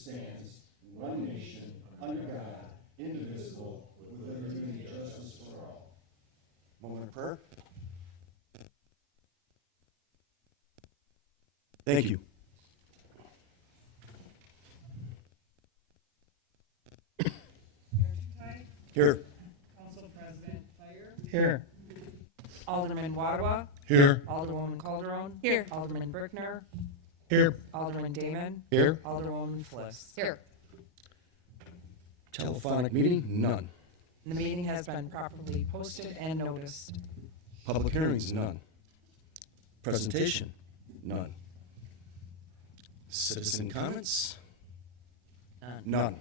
stands, one nation, under God, indivisible, with liberty and justice for all. Moment of prayer. Thank you. Here. Council President Fire. Here. Alderman Wadwa. Here. Alderwoman Calderon. Here. Alderman Brickner. Here. Alderman Damon. Here. Alderwoman Fliss. Here. Telephonic meeting, none. The meeting has been properly posted and noticed. Public hearings, none. Presentation, none. Citizen comments? None.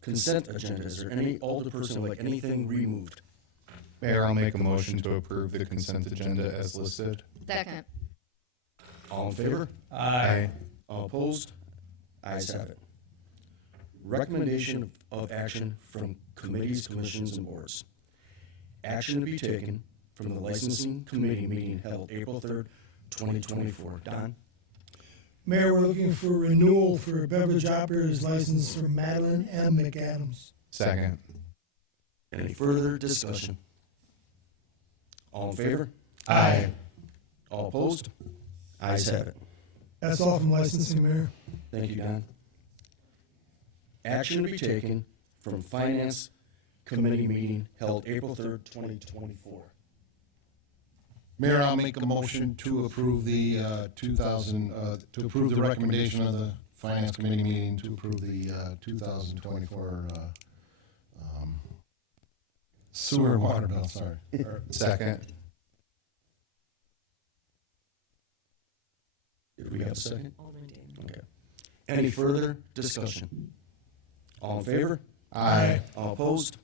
Consent agenda, is there any alderperson would like anything removed? Mayor, I'll make a motion to approve the consent agenda as listed. Second. All in favor? Aye. All opposed? Ayes have it. Recommendation of action from committees, commissions, and boards. Action to be taken from the licensing committee meeting held April 3rd, 2024. Don? Mayor, we're looking for renewal for a beverage operator's license for Madeline M. McAdams. Second. Any further discussion? All in favor? Aye. All opposed? Ayes have it. That's all from licensing, Mayor. Thank you, Don. Action to be taken from Finance Committee meeting held April 3rd, 2024. Mayor, I'll make a motion to approve the to approve the recommendation of the Finance Committee meeting to approve the 2024 sewer and water bill, sorry. Second. Did we have a second? Alderman Damon. Okay. Any further discussion? All in favor? Aye. All opposed?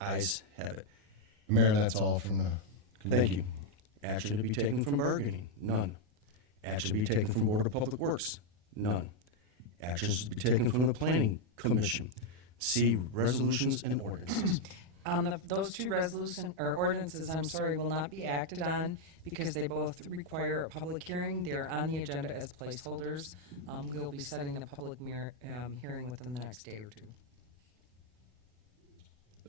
Ayes have it. Mayor, that's all from the committee. Thank you. Action to be taken from bargaining? None. Action to be taken from Board of Public Works? None. Actions to be taken from the Planning Commission? See resolutions and ordinances. Those two ordinances, will not be acted on because they both require a public hearing. They are on the agenda as placeholders. We will be setting a public hearing within the next day or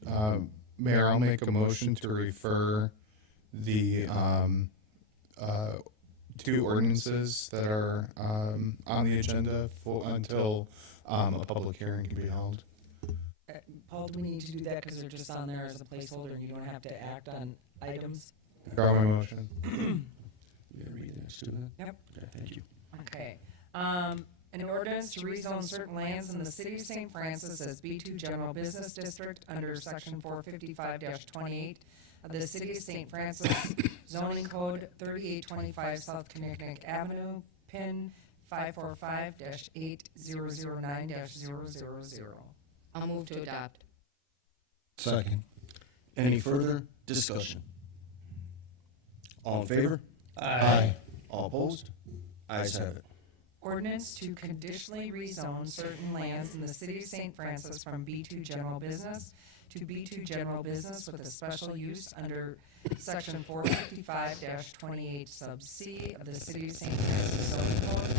two. Mayor, I'll make a motion to refer the two ordinances that are on the agenda until a public hearing can be held. Paul, do we need to do that because they're just on there as a placeholder and you don't have to act on items? Draw my motion. You gotta read the next to that? Yep. Okay, thank you. Okay. An ordinance to rezone certain lands in the city of St. Francis as B2 General Business District under section 455-28 of the city of St. Francis zoning code 3825 South Kinnickinnick Avenue, PIN 545-8009-000. I'll move to adopt. Second. Any further discussion? All in favor? Aye. All opposed? Ayes have it. Ordinance to conditionally rezone certain lands in the city of St. Francis from B2 General Business to B2 General Business with a special use under section 455-28 sub C of the city of St. Francis zoning code,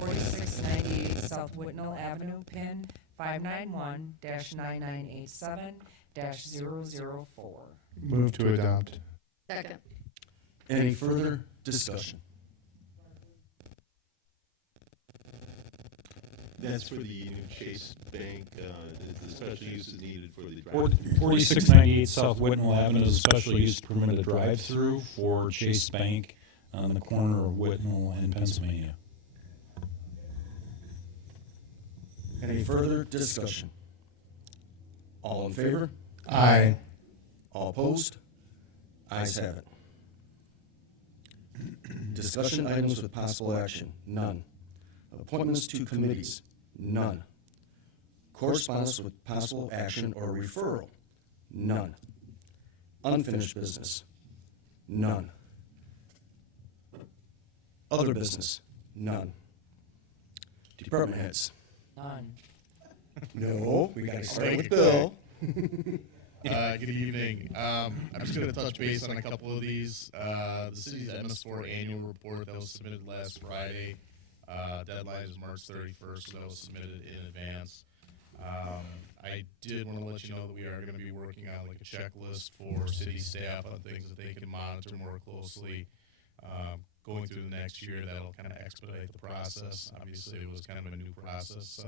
4698 South Whitnell Avenue, PIN 591-9987-004. Move to adopt. Second. Any further discussion? That's for the new Chase Bank, the special use is needed for the drive. 4698 South Whitnell Avenue is a special use permitted drive-through for Chase Bank on the corner of Whitnell and Pennsylvania. Any further discussion? All in favor? Aye. All opposed? Ayes have it. Discussion items with possible action? None. Appointments to committees? None. Correspondence with possible action or referral? None. Unfinished business? None. Other business? None. Department heads? None. No, we gotta start with Bill. Good evening. I'm just going to touch base on a couple of these. The city's MS4 annual report that was submitted last Friday Deadline is March 31st, so that was submitted in advance. I did want to let you know that we are going to be working on like a checklist for city staff on things that they can monitor more closely. Going through the next year, that'll kind of expedite the process. Obviously, it was kind of a new process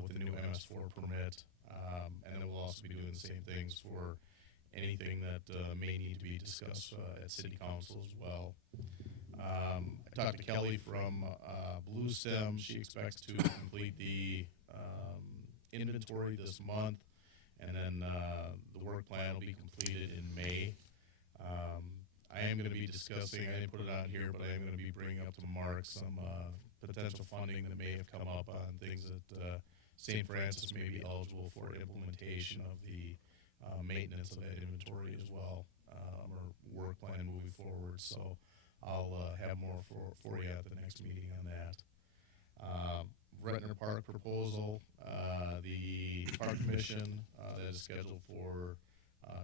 with the new MS4 permit. And then we'll also be doing the same things for anything that may need to be discussed at City Council as well. I talked to Kelly from Blue Stem. She expects to complete the inventory this month, and then the work plan will be completed in May. I am going to be discussing, I didn't put it on here, but I am going to be bringing up to Mark some potential funding that may have come up on things that St. Francis may be eligible for implementation of the maintenance of that inventory as well, or work plan moving forward. So I'll have more for you at the next meeting on that. Retner Park proposal, the Park Commission that is scheduled for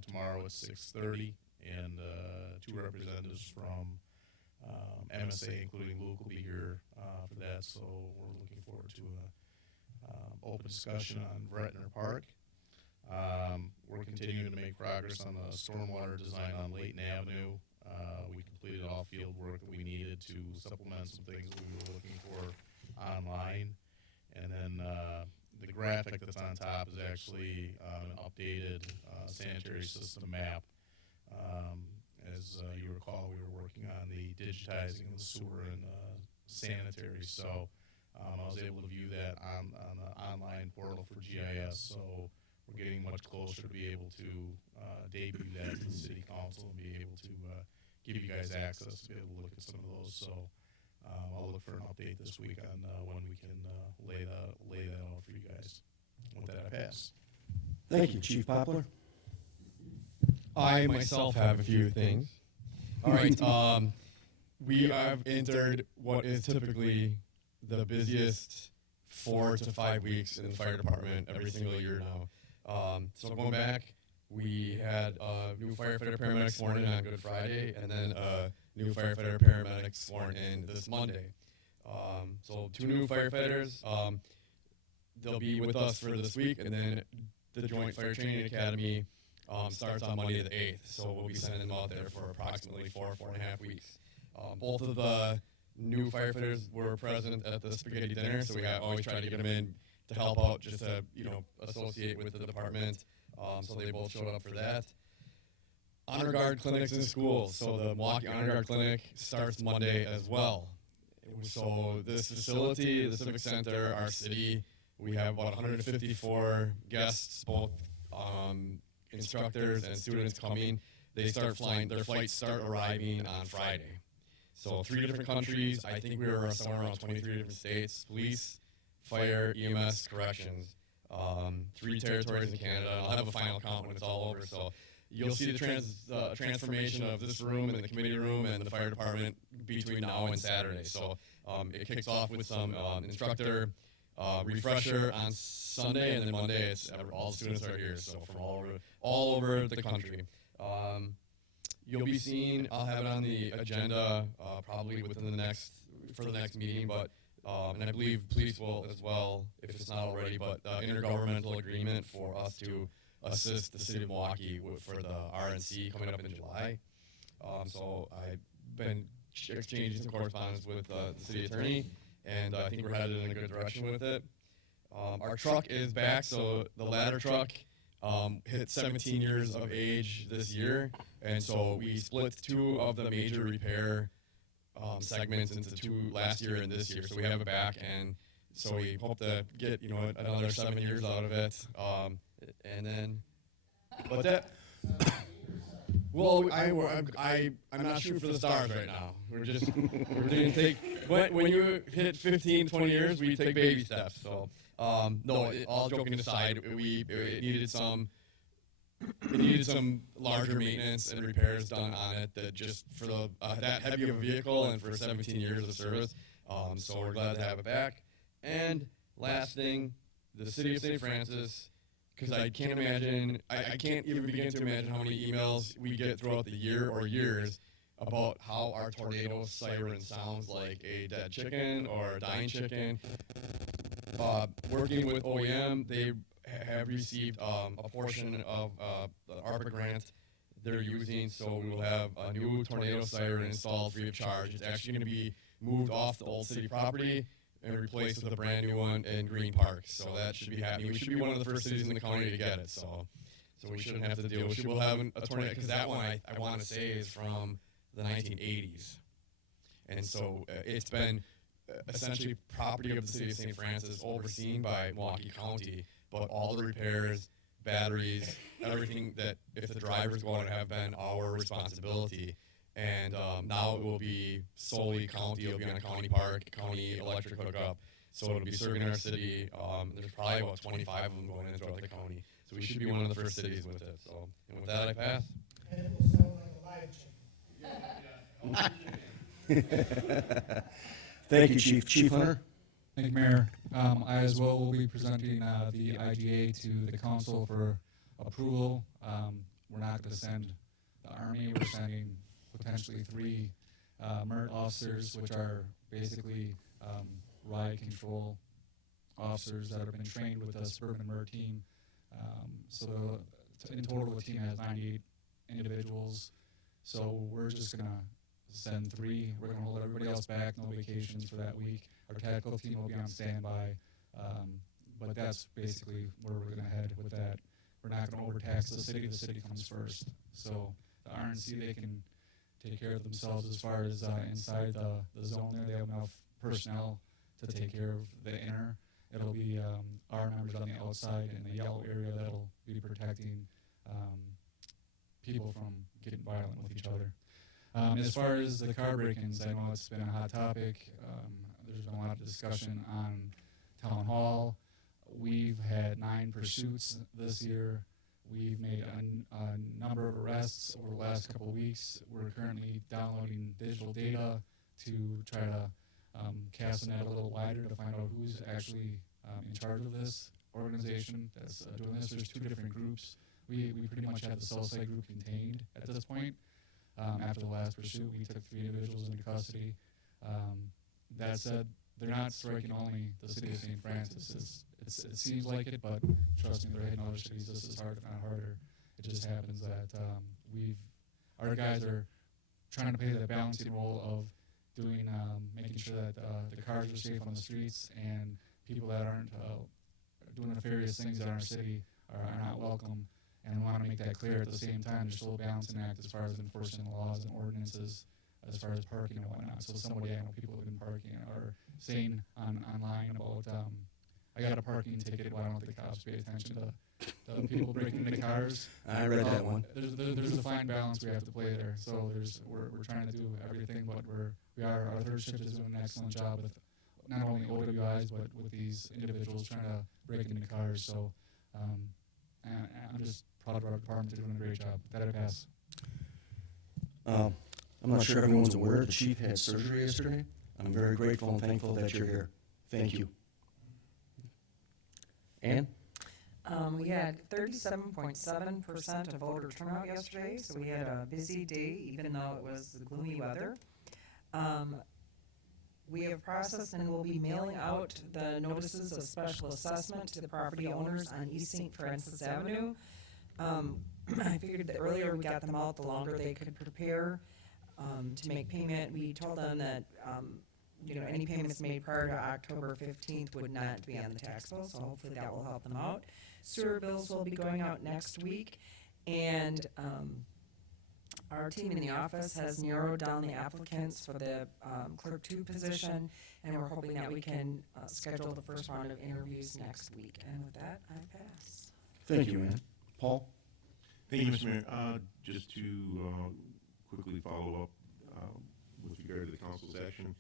tomorrow at 6:30, and 2 representatives from MSA, including Luke, will be here for that. So we're looking forward to an open discussion on Retner Park. We're continuing to make progress on the stormwater design on Layton Avenue. We completed all field work that we needed to supplement some things that we were looking for online. And then the graphic that's on top is actually an updated sanitary system map. As you recall, we were working on the digitizing of the sewer and sanitary. So I was able to view that on the online portal for GIS. So we're getting much closer to be able to debut that to the City Council and be able to give you guys access to be able to look at some of those. So I'll look for an update this week on when we can lay that out for you guys. With that, I pass. Thank you, Chief Poplar. I myself have a few things. All right, we have entered what is typically the busiest 4 to 5 weeks in the fire department every single year now. So going back, we had new firefighter paramedics sworn in on Good Friday, and then new firefighter paramedics sworn in this Monday. So 2 new firefighters. They'll be with us for this week, and then the Joint Fire Training Academy starts on Monday the 8th. So we'll be sending them out there for approximately 4.5 weeks. Both of the new firefighters were present at the spaghetti dinner, so we always try to get them in to help out, just to associate with the department. So they both showed up for that. Honor Guard clinics in schools. So the Milwaukee Honor Guard Clinic starts Monday as well. So this facility, the Civic Center, our city, we have about 154 guests, both instructors and students coming. They start flying, their flights start arriving on Friday. So 3 different countries. I think we were somewhere around 23 different states: police, fire, EMS, corrections. 3 territories in Canada. I'll have a final count when it's all over. So you'll see the transformation of this room and the committee room and the fire department between now and Saturday. So it kicks off with some instructor refresher on Sunday, and then Monday all the students are here. So from all over the country. You'll be seeing, I'll have it on the agenda probably within the next meeting, but and I believe police will as well, if it's not already, but intergovernmental agreement for us to assist the city of Milwaukee for the RNC coming up in July. So I've been exchanging some correspondence with the city attorney, and I think we're headed in a good direction with it. Our truck is back, so the ladder truck hit 17 years of age this year, and so we split 2 of the major repair segments into 2 last year and this year, so we have it back, and so we hope to get another 7 years out of it, and then, but that, well, I'm not shooting for the stars right now. We're going to take, when you hit 15, 20 years, we take baby steps. So no, all joking aside, it needed some larger maintenance and repairs done on it, that just for that heavy of a vehicle and for 17 years of service. So we're glad to have it back. And last thing, the city of St. Francis, because I can't imagine, I can't even begin to imagine how many emails we get throughout the year or years about how our tornado siren sounds like a dead chicken or a dying chicken. Working with OEM, they have received a portion of the ARPA grant they're using, so we will have a new tornado siren installed free of charge. It's actually going to be moved off the old city property and replaced with a brand new one in Green Park. So that should be happening. We should be one of the first cities in the county to get it. So we shouldn't have to deal with it. We'll have a tornado, because that one I want to say is from the 1980s. And so it's been essentially property of the city of St. Francis, overseen by Milwaukee County, but all the repairs, batteries, everything that if the drivers go out have been our responsibility. And now it will be solely county. It'll be on a county park, county electric hookup. So it'll be serving our city. There's probably about 25 of them going in throughout the county. So we should be one of the first cities with it. So, and with that, I pass. And it will sound like a live chicken. Thank you, Chief. Chief Hunter? Thank you, Mayor. I as well will be presenting the IGA to the council for approval. We're not going to send the Army. We're sending potentially 3 MERT officers, which are basically riot control officers that have been trained with the Suburban MERT team. So in total, the team has 98 individuals. So we're just going to send 3. We're going to hold everybody else back, no vacations for that week. Our tactical team will be on standby. But that's basically where we're going to head with that. We're not going to overtax the city. The city comes first. So the RNC, they can take care of themselves as far as inside the zone there. They have enough personnel to take care of the inner. It'll be our members on the outside in the yellow area that'll be protecting people from getting violent with each other. As far as the car break-ins, I know it's been a hot topic. There's been a lot of discussion on Town Hall. We've had 9 pursuits this year. We've made a number of arrests over the last couple of weeks. We're currently downloading digital data to try to cast the net a little wider to find out who's actually in charge of this organization that's doing this. There's 2 different groups. We pretty much had the Southside group contained at this point. After the last pursuit, we took 3 individuals into custody. That said, they're not striking only the city of St. Francis. It seems like it, but trust me, they're hitting other cities just as hard, if not harder. It just happens that our guys are trying to play that balancing role of doing, making sure that the cars are safe on the streets and people that aren't doing nefarious things in our city are not welcome. And we want to make that clear at the same time. There's still a balancing act as far as enforcing the laws and ordinances as far as parking and whatnot. So somebody, I know people have been parking or saying online about, I got a parking ticket, why don't the cops pay attention to the people breaking into cars? I read that one. There's a fine balance we have to play there. So we're trying to do everything, but our third shift is doing an excellent job with not only OWIs, but with these individuals trying to break into cars. So I'm just proud of our department. They're doing a great job. That I pass. I'm not sure everyone's aware the chief had surgery yesterday. I'm very grateful and thankful that you're here. Thank you. Ann? We had 37.7% of voter turnout yesterday, so we had a busy day, even though it was gloomy weather. We have processed and will be mailing out the notices of special assessment to the property owners on East St. Francis Avenue. I figured the earlier we got them out, the longer they could prepare to make payment. We told them that any payments made prior to October 15th would not be on the tax bill, so hopefully that will help them out. Sewer bills will be going out next week, and our team in the office has narrowed down the applicants for the clerk 2 position, and we're hoping that we can schedule the first round of interviews next week. And with that, I pass. Thank you, Ann. Paul? Thank you, Mr. Mayor. Just to quickly follow up with regard to the council's action,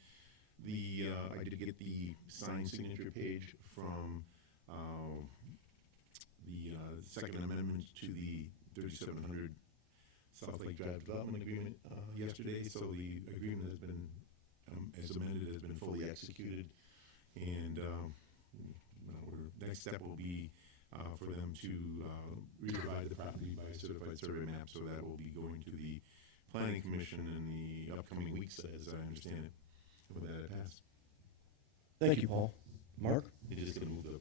I did get the signed signature page from the Second Amendment to the 3700 South Lake Drive Development Agreement yesterday. So the agreement has been, as amended, has been fully executed, and next step will be for them to re-divide the property by a certified survey map. So that will be going to the planning commission in the upcoming weeks, as I understand it. With that, it passed. Thank you, Paul. Mark? They're just gonna move the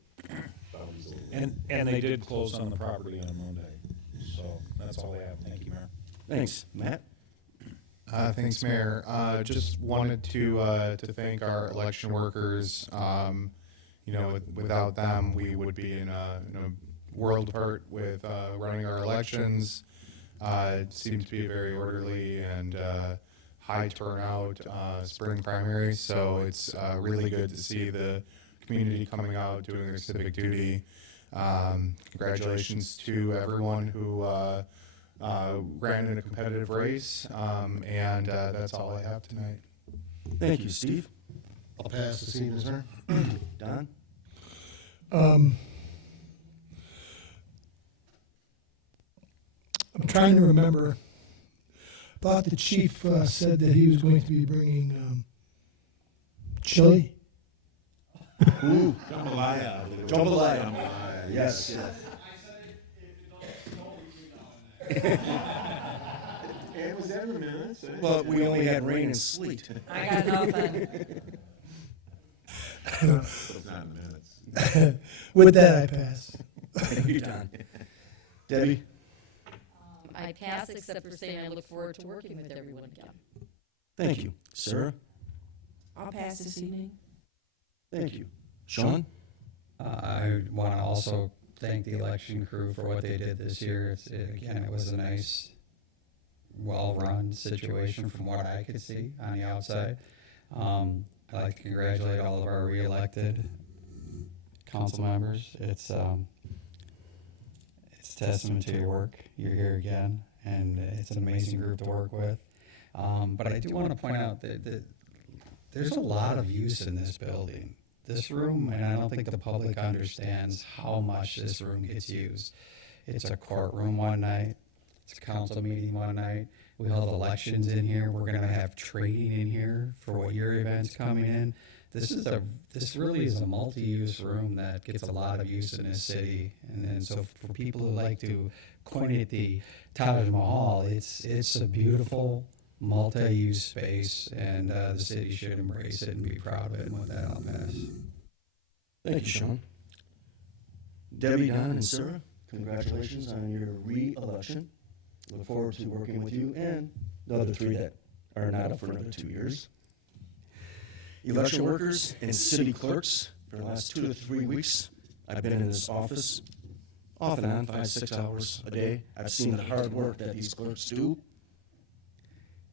boundaries a little. And they did close on the property on Monday. So that's all I have. Thank you, Mayor. Thanks. Matt? Thanks, Mayor. Just wanted to thank our election workers. You know, without them, we would be in a world apart with running our elections. It seemed to be very orderly and high turnout spring primary. So it's really good to see the community coming out doing their civic duty. Congratulations to everyone who ran in a competitive race, and that's all I have tonight. Thank you, Steve. I'll pass this evening, sir. Don? I'm trying to remember. I thought the chief said that he was going to be bringing chili. Ooh. Jambalaya. Jambalaya. Yes. And was that in the minutes? But we only had rain and sleet. I got nothing. It's not in the minutes. With that, I pass. Thank you, Don. Debbie? I pass, except for saying I look forward to working with everyone again. Thank you. Sarah? I'll pass this evening. Thank you. Sean? I want to also thank the election crew for what they did this year. It was a nice, well-run situation from what I could see on the outside. I'd like to congratulate all of our re-elected council members. It's testament to your work. You're here again, and it's an amazing group to work with. But I do want to point out that there's a lot of use in this building. This room, and I don't think the public understands how much this room gets used. It's a courtroom one night. It's a council meeting one night. We held elections in here. We're going to have trading in here for what your event's coming in. This really is a multi-use room that gets a lot of use in this city. And so for people who like to coin it the Taj Mahal, it's a beautiful multi-use space, and the city should embrace it and be proud of it. And with that, I'll pass. Thank you, Sean. Debbie, Don, and Sarah, congratulations on your re-election. Look forward to working with you and the other three that are not up for another 2 years. Election workers and city clerks, for the last 2 to 3 weeks, I've been in this office off and on 5-6 hours a day. I've seen the hard work that these clerks do.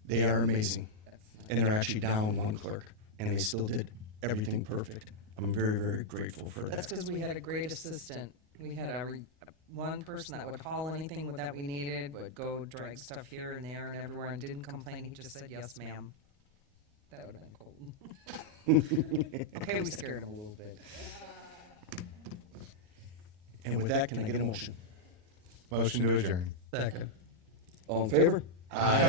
They are amazing. And they're actually down one clerk, and they still did everything perfect. I'm very, very grateful for that. That's because we had a great assistant. We had one person that would call anything that we needed, would go drag stuff here and there and everywhere, and didn't complain. He just said, "Yes, ma'am." That would have been cool. Okay, we scared him a little bit. And with that, can I get a motion? Motion to adjourn. Second. All in favor? Aye.